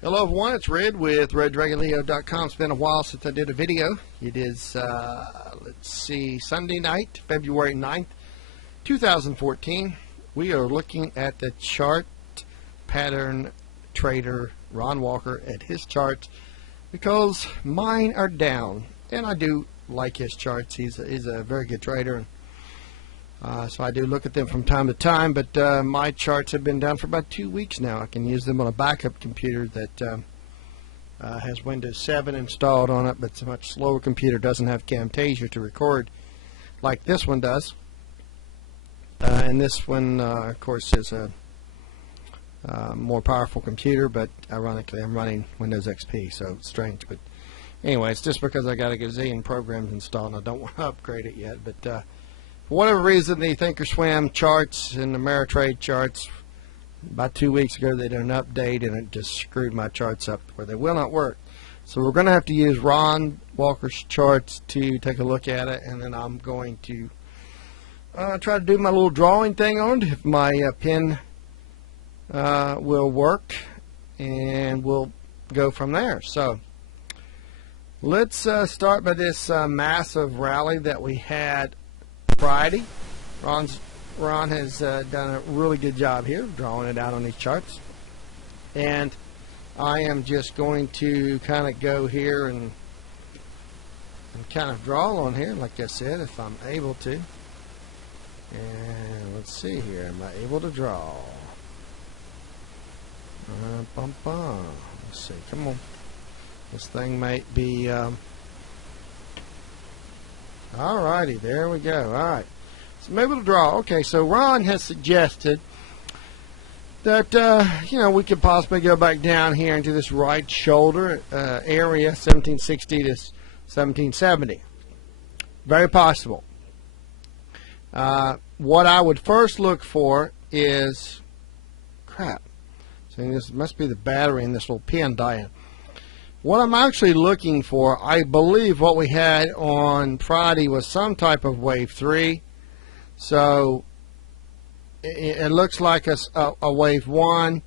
Hello everyone, it's Red with RedDragonLeo.com. It's been a while since I did a video. It is, let's see, Sunday night, February 9th, 2014. We are looking at the chart pattern trader Ron Walker at his charts because mine are down. And I do like his charts. He's a very good trader. So I do look at them from time to time, but my charts have been down for about 2 weeks now. I can use them on a backup computer that has Windows 7 installed on it, but it's a much slower computer, doesn't have Camtasia to record like this one does. And this one, of course, is a more powerful computer, but ironically I'm running Windows XP, so it's strange. But anyway, it's just because I got a gazillion programs installed and I don't want to upgrade it yet. But for whatever reason, the Thinkorswim charts and the Ameritrade charts, about 2 weeks ago they did an update and it just screwed my charts up where they will not work. So we're going to have to use Ron Walker's charts to take a look at it, and then I'm going to try to do my little drawing thing on it if my pen will work, and we'll go from there. So let's start by this massive rally that we had Friday. Ron has done a really good job here drawing it out on these charts, and I am just going to kind of go here and kind of draw on here, like I said, if I'm able to. And let's see here, am I able to draw? Let's see, come on. This thing might be alrighty, there we go. Alright, so I'm able to draw. Okay, so Ron has suggested that we could possibly go back down here into this right shoulder area, 1760 to 1770. Very possible. What I would first look for is crap. So this must be the battery in this little pen dying. What I'm actually looking for, I believe what we had on Friday was some type of wave 3. So it looks like a wave 1,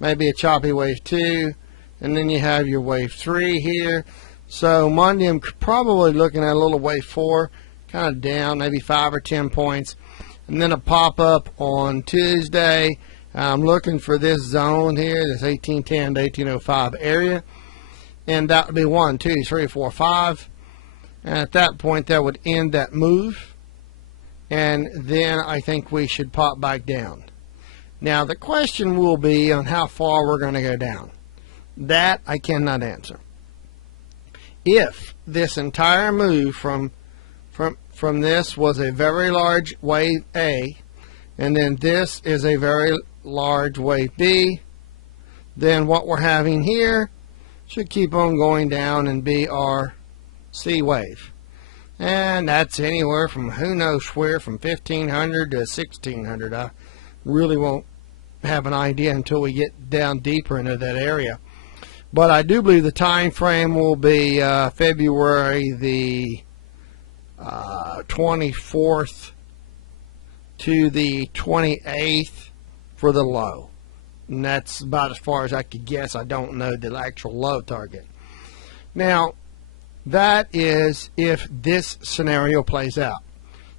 maybe a choppy wave 2, and then you have your wave 3 here. So Monday I'm probably looking at a little wave 4, kind of down, maybe 5 or 10 points. And then a pop-up on Tuesday. I'm looking for this zone here, this 1810 to 1805 area. And that would be 1, 2, 3, 4, 5. And at that point, that would end that move. And then I think we should pop back down. Now, the question will be on how far we're going to go down. That I cannot answer. If this entire move from this was a very large wave A, and then this is a very large wave B, then what we're having here should keep on going down and be our C wave. And that's anywhere from who knows where, from 1500 to 1600. I really won't have an idea until we get down deeper into that area. But I do believe the time frame will be February the 24th to the 28th for the low. And that's about as far as I could guess. I don't know the actual low target. Now, that is if this scenario plays out.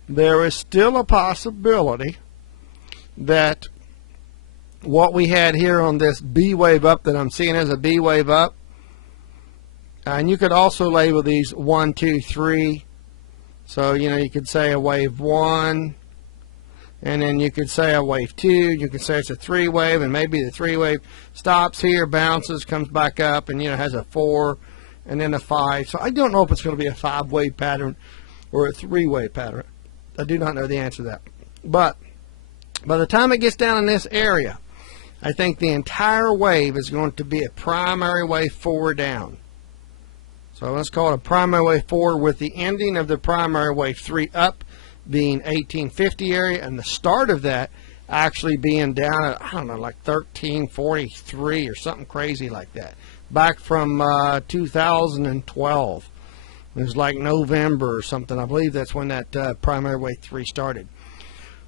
There is still a possibility that what we had here on this B wave up that I'm seeing as a B wave up, and you could also label these 1, 2, 3. So, you could say a wave 1, and then you could say a wave 2, you could say it's a 3 wave, and maybe the 3 wave stops here, bounces, comes back up, and has a 4 and then a 5. So I don't know if it's going to be a 5 wave pattern or a 3 wave pattern. I do not know the answer to that. But by the time it gets down in this area, I think the entire wave is going to be a primary wave 4 down. So let's call it a primary wave 4 with the ending of the primary wave 3 up being 1850 area, and the start of that actually being down at, I don't know, like 1343 or something crazy like that. Back from 2012. It was like November or something. I believe that's when that primary wave 3 started.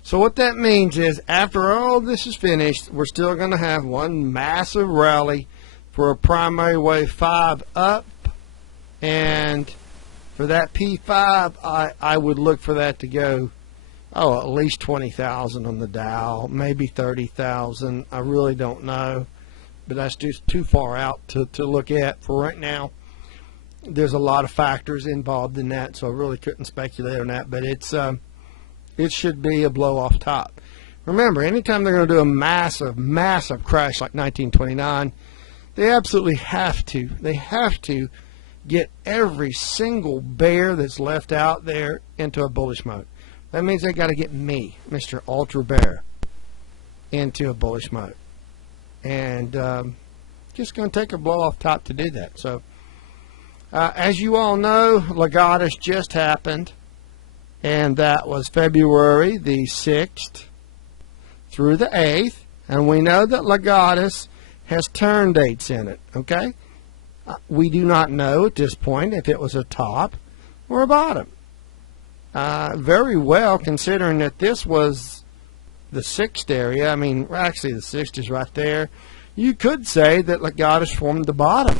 So what that means is after all this is finished, we're still going to have one massive rally for a primary wave 5 up, and for that P5, I would look for that to go, at least 20,000 on the Dow, maybe 30,000. I really don't know, but that's just too far out to look at for right now. There's a lot of factors involved in that, so I really couldn't speculate on that, but it should be a blow off top. Remember, anytime they're going to do a massive, massive crash like 1929, they absolutely have to. They have to get every single bear that's left out there into a bullish mode. That means they got to get me, Mr. Ultra Bear, into a bullish mode. And just going to take a blow off top to do that. So, as you all know, Legatus just happened, and that was February the 6th through the 8th, and we know that Legatus has turn dates in it, okay? We do not know at this point if it was a top or a bottom. Very well, considering that this was the 6th area, I mean, actually the 6th is right there, you could say that Legatus formed the bottom.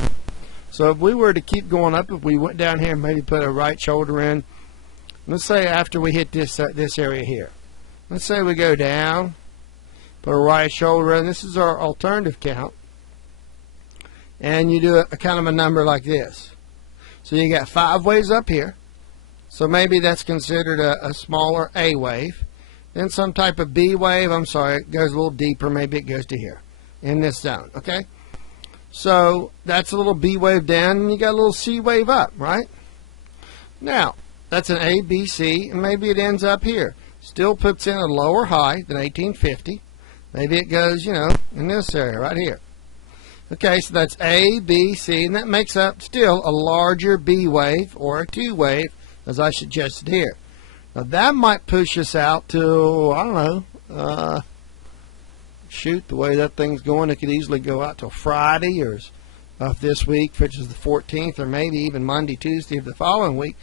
So if we were to keep going up, if we went down here and maybe put a right shoulder in, let's say after we hit this area here, let's say we go down, put a right shoulder in, this is our alternative count, and you do a kind of a number like this. So you got 5 waves up here, so maybe that's considered a smaller A wave, then some type of B wave, I'm sorry, it goes a little deeper, maybe it goes to here, in this zone, okay? So that's a little B wave down, and you got a little C wave up, right? Now, that's an A, B, C, and maybe it ends up here. Still puts in a lower high than 1850. Maybe it goes, you know, in this area right here. Okay, so that's A, B, C, and that makes up still a larger B wave or a 2 wave, as I suggested here. Now that might push us out to, I don't know, shoot, the way that thing's going, it could easily go out till Friday or of this week, which is the 14th, or maybe even Monday, Tuesday of the following week,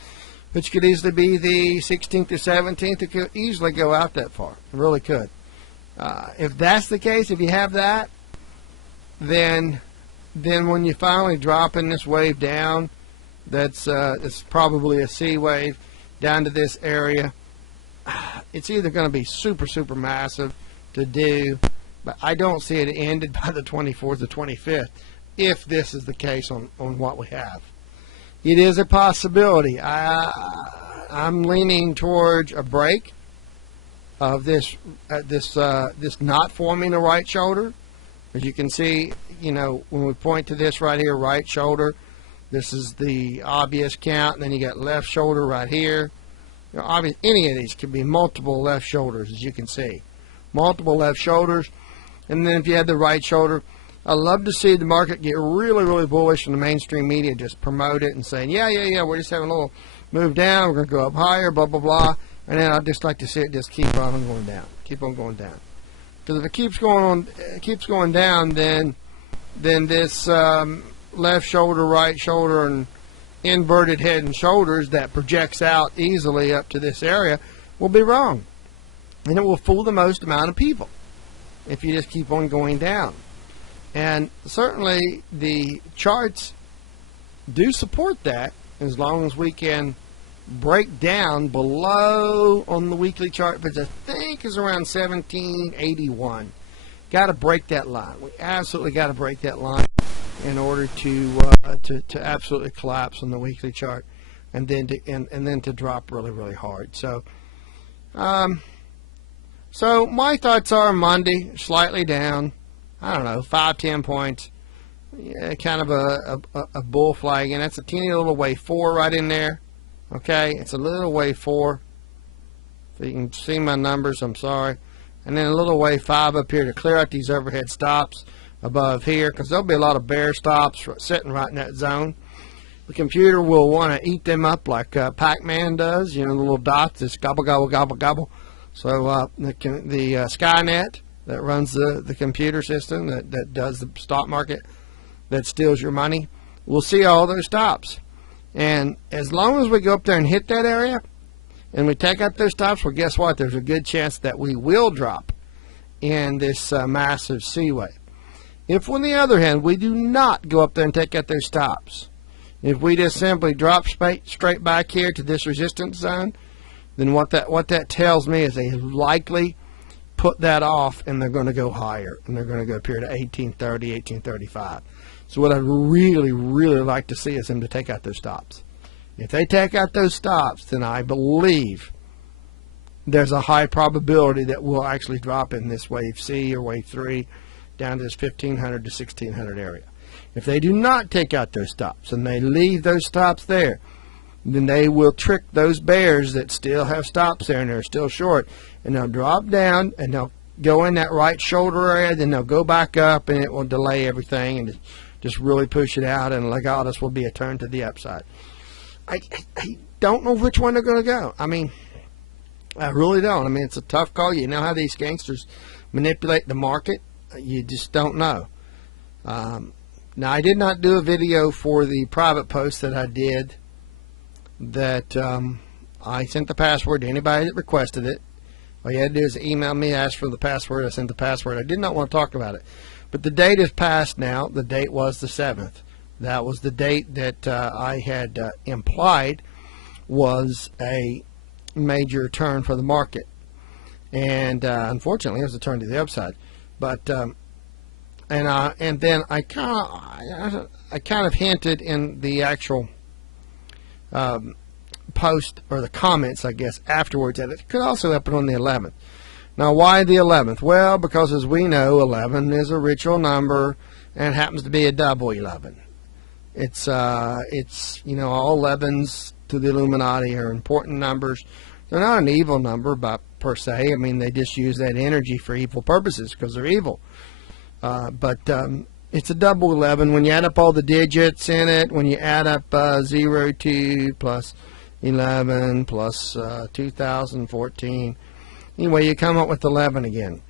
which could easily be the 16th or 17th. It could easily go out that far. It really could. If that's the case, if you have that, then when you finally drop in this wave down, that's it's probably a C wave down to this area. It's either going to be super, super massive to do, but I don't see it ended by the 24th or 25th if this is the case on what we have. It is a possibility. I'm leaning towards a break of this not forming a right shoulder. As you can see, you know, when we point to this right here, right shoulder, this is the obvious count, and then you got left shoulder right here. You know, any of these could be multiple left shoulders, as you can see. Multiple left shoulders, and then if you had the right shoulder, I love to see the market get really, really bullish, and the mainstream media just promote it and saying, yeah, we're just having a little move down, we're going to go up higher, blah, blah, blah. And then I'd just like to see it just keep on going down. Keep on going down. Because if it keeps going down, then this left shoulder, right shoulder, and inverted head and shoulders that projects out easily up to this area will be wrong. And it will fool the most amount of people if you just keep on going down. And certainly the charts do support that, as long as we can break down below on the weekly chart, which I think is around 1781. Got to break that line. We absolutely got to break that line in order to absolutely collapse on the weekly chart, and then to drop really, really hard. So, so my thoughts are Monday slightly down. I don't know, 5-10 points. Yeah, kind of a bull flag, and that's a teeny little wave 4 right in there. Okay, it's a little wave 4. If you can see my numbers, I'm sorry. And then a little wave 5 up here to clear out these overhead stops above here, because there'll be a lot of bear stops sitting right in that zone. The computer will want to eat them up like Pac-Man does, you know, the little dots, just gobble, gobble, gobble, gobble. So the Skynet that runs the computer system that does the stock market, that steals your money, we'll see all those stops. And as long as we go up there and hit that area, and we take out those stops, well, guess what? There's a good chance that we will drop in this massive C wave. If, on the other hand, we do not go up there and take out those stops, if we just simply drop straight back here to this resistance zone, then what that tells me is they likely put that off and they're going to go higher, and they're going to go up here to 1830, 1835. So what I'd really, really like to see is them to take out those stops. If they take out those stops, then I believe there's a high probability that we'll actually drop in this wave C or wave 3 down to this 1500 to 1600 area. If they do not take out those stops and they leave those stops there, then they will trick those bears that still have stops there and they're still short, and they'll drop down and they'll go in that right shoulder area, then they'll go back up and it will delay everything and just really push it out, and Legatus will be a turn to the upside. I don't know which one they're going to go. I mean, I really don't. I mean, it's a tough call. You know how these gangsters manipulate the market. You just don't know. Now, I did not do a video for the private post that I did that I sent the password to anybody that requested it. All you had to do is email me, ask for the password. I sent the password. I did not want to talk about it. But the date is passed now. The date was the 7th. That was the date that I had implied was a major turn for the market. And unfortunately, it was a turn to the upside. But and then I kind of hinted in the actual post, or the comments, I guess, afterwards, that it could also happen on the 11th. Now, why the 11th? Well, because as we know, 11 is a ritual number and happens to be a double 11. It's you know, all 11s to the Illuminati are important numbers. They're not an evil number per se. I mean, they just use that energy for evil purposes because they're evil. But it's a double 11. When you add up all the digits in it, when you add up 0, 2 plus 11 plus 2014, anyway, you come up with 11 again.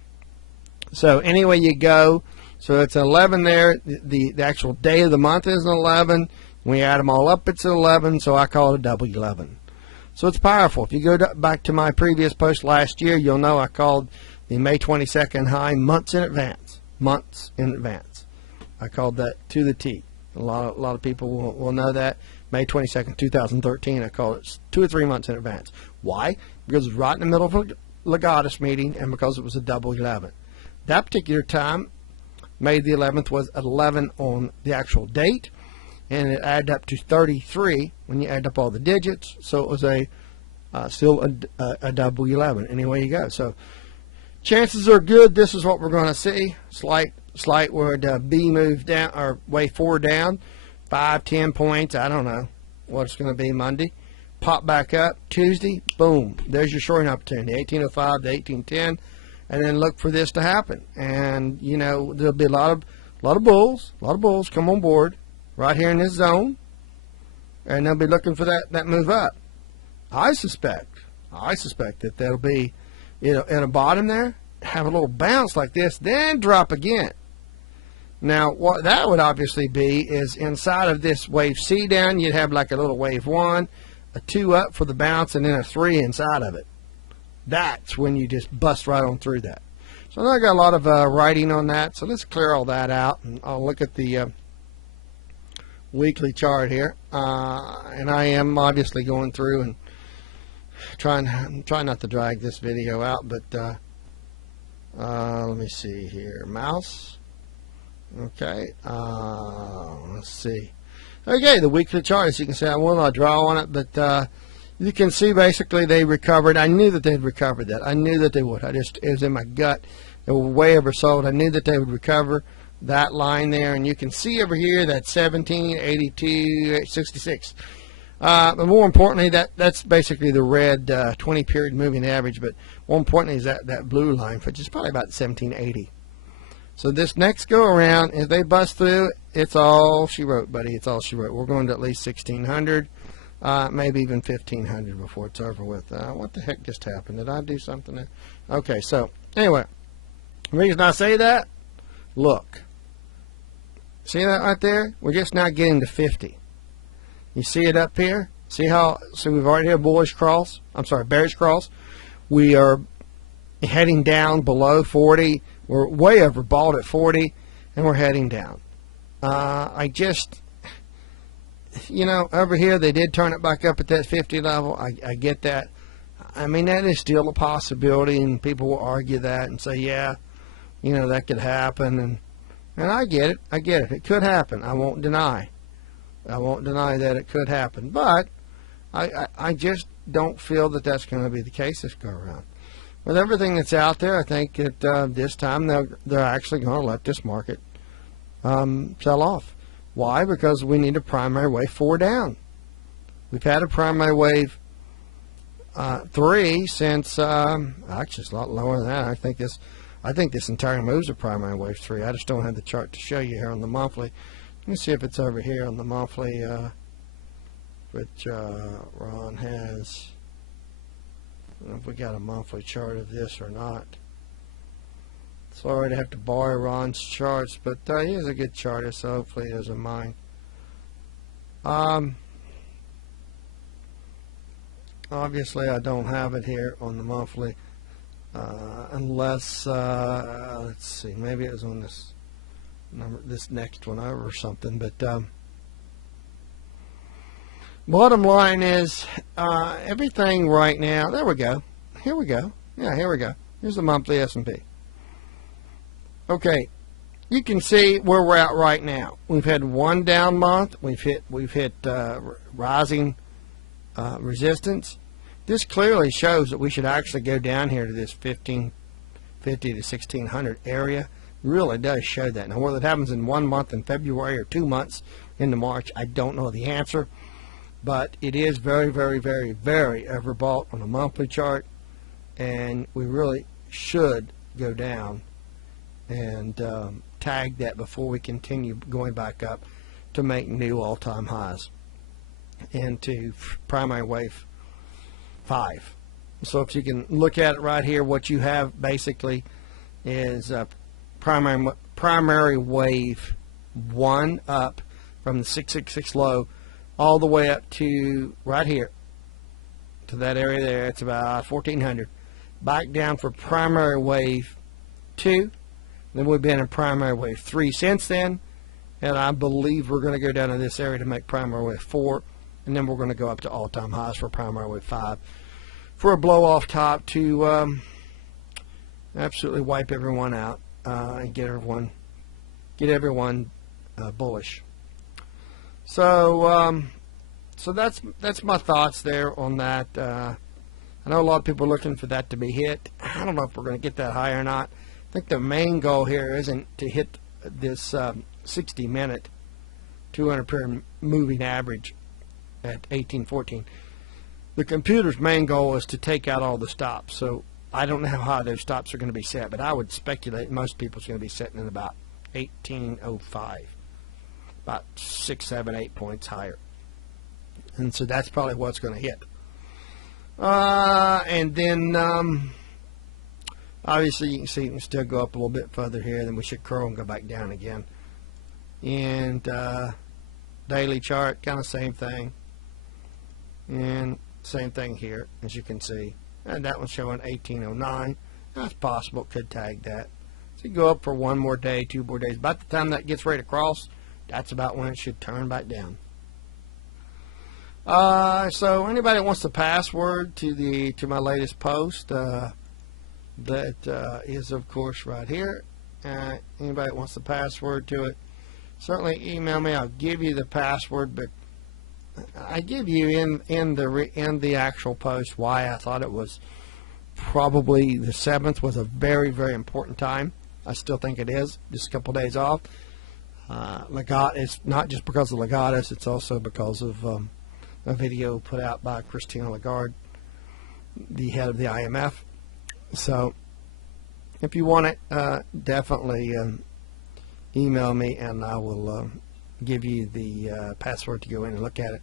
So anyway you go, so it's 11 there. The actual day of the month is an 11. When you add them all up, it's an 11, so I call it a double 11. So it's powerful. If you go back to my previous post last year, you'll know I called the May 22nd high months in advance. Months in advance. I called that to the T. A lot of people will know that. May 22nd, 2013, I called it 2 or 3 months in advance. Why? Because it was right in the middle of a Legatus meeting, and because it was a double 11. That particular time, May the 11th, was 11 on the actual date, and it added up to 33 when you add up all the digits. So it was still a double 11. Anyway you go. So chances are good. This is what we're going to see. Slight word B move down, or wave 4 down, 5, 10 points. I don't know what it's going to be Monday. Pop back up Tuesday. Boom. There's your shorting opportunity. 1805 to 1810, and then look for this to happen. And you know there'll be a lot of bulls come on board right here in this zone, and they'll be looking for that move up. I suspect that there'll be, you know, at a bottom there, have a little bounce like this, then drop again. Now, what that would obviously be is inside of this wave C down, you'd have like a little wave 1, a 2 up for the bounce, and then a 3 inside of it. That's when you just bust right on through that. So I got a lot of writing on that, so let's clear all that out, and I'll look at the weekly chart here. And I am obviously going through and trying not to drag this video out, but let me see here. Mouse. Okay. Let's see. Okay, the weekly chart, as you can see, I will not draw on it, but you can see basically they recovered. I knew that they'd recovered that. I knew that they would. It was in my gut. They were way oversold. I knew that they would recover that line there, and you can see over here that 17, 82, 66. But more importantly, that's basically the red 20-period moving average. But more importantly is that blue line, which is probably about 1780. So this next go around, if they bust through, it's all she wrote, buddy. It's all she wrote. We're going to at least 1600, maybe even 1500 before it's over with. What the heck just happened? Did I do something there? Okay, so anyway, the reason I say that, look. See that right there? We're just now getting to 50. You see it up here? See how, so we've already had a bullish cross. I'm sorry, bearish cross. We are heading down below 40. We're way overbought at 40. and we're heading down. I just, over here they did turn it back up at that 50 level. I get that. I mean, that is still a possibility, and people will argue that and say, yeah, that could happen, and I get it. I get it. It could happen. I won't deny. That it could happen, but I just don't feel that that's going to be the case this go around. With everything that's out there, I think that this time they're actually going to let this market sell off. Why? Because we need a primary wave 4 down. We've had a primary wave 3 since actually it's a lot lower than that. I think this entire move's a primary wave 3. I just don't have the chart to show you here on the monthly. Let me see if it's over here on the monthly, which Ron has. I don't know if we got a monthly chart of this or not. Sorry to have to borrow Ron's charts, but he is a good chartist, so hopefully he doesn't mind. Obviously, I don't have it here on the monthly, unless let's see, maybe it was on this number, this next one over or something. But bottom line is, everything right now. There we go. Here we go. Yeah, here we go. Here's the monthly S&P. Okay, you can see where we're at right now. We've had one down month. We've hit rising resistance. This clearly shows that we should actually go down here to this 1550 to 1600 area. It really does show that. Now, whether it happens in 1 month in February or 2 months into March, I don't know the answer. But it is very, very, very, very overbought on a monthly chart, and we really should go down and tag that before we continue going back up to make new all-time highs into primary wave 5. So if you can look at it right here, what you have basically is primary wave 1 up from the 666 low all the way up to right here to that area there. It's about 1400. Back down for primary wave 2. Then we've been in primary wave 3 since then, and I believe we're going to go down to this area to make primary wave 4, and then we're going to go up to all-time highs for primary wave 5 for a blow-off top to absolutely wipe everyone out and get everyone bullish. So that's my thoughts there on that. I know a lot of people are looking for that to be hit. I don't know if we're going to get that high or not. I think the main goal here isn't to hit this 60-minute 200-period moving average at 1814. The computer's main goal is to take out all the stops. So I don't know how high those stops are going to be set, but I would speculate most people's going to be setting in about 1805, about 6, 7, 8 points higher. And so that's probably what's going to hit. And then obviously you can see it can still go up a little bit further here, then we should curl and go back down again. And daily chart, kind of same thing. And same thing here, as you can see. And that one's showing 1809. That's possible, it could tag that. So you go up for one more day, 2 more days. About the time that gets ready to cross, that's about when it should turn back down. So anybody that wants the password to my latest post, that is of course right here. Anybody that wants the password to it, certainly email me. I'll give you the password, but I give you in the actual post why I thought it was probably the 7th was a very, very important time. I still think it is. Just a couple days off. It's not just because of Legatus, it's also because of a video put out by Christine Lagarde, the head of the IMF. So if you want it, definitely email me and I will give you the password to go in and look at it.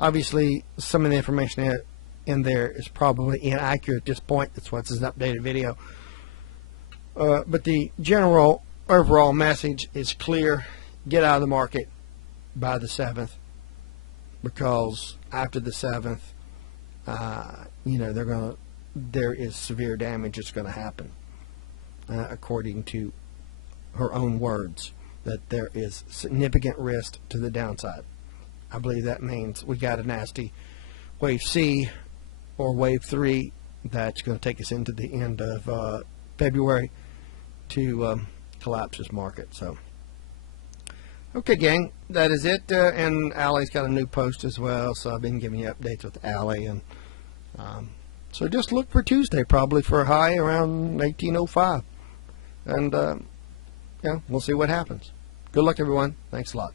Obviously, some of the information in there is probably inaccurate at this point. That's why it's an updated video. But the general overall message is clear. Get out of the market by the 7th, because after the 7th, there is severe damage that's going to happen, according to her own words. that there is significant risk to the downside. I believe that means we got a nasty wave C or wave 3 that's going to take us into the end of February to collapse this market. So, okay, gang, that is it. And Allie's got a new post as well, so I've been giving you updates with Allie. And so just look for Tuesday, probably for a high around 1805. And yeah, we'll see what happens. Good luck, everyone. Thanks a lot.